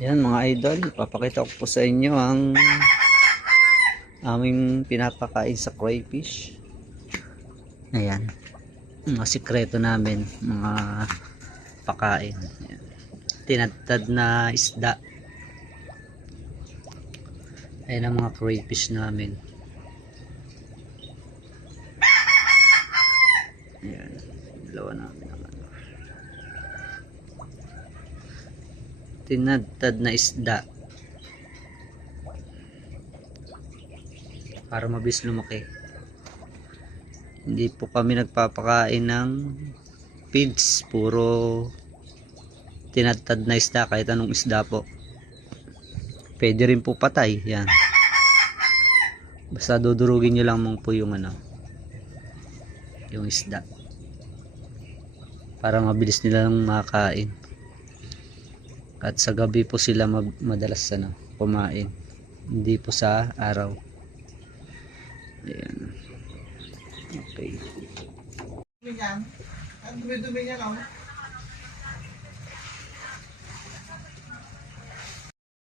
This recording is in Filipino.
Yan mga idol, papakita ko po sa inyo ang aming pinapakain sa crayfish. Ayan, mga sikreto namin, mga pakain. Ayan. Tinadtad na isda. Ayan ang mga crayfish namin. Ayan, dalawa namin ang ano. Tinadtad na isda para mabilis lumaki. Hindi po kami nagpapakain ng feeds, puro tinadtad na isda, kahit anong isda po. Pwede rin po patay, yan. Basta dudurugin nyo lang po yung ano, yung isda, para mabilis nilang makain. At sa gabi po sila madalas kumain, hindi po sa araw. Ayan. Okay. Dumi niyan. Ang dumi-dumi niyan, oh.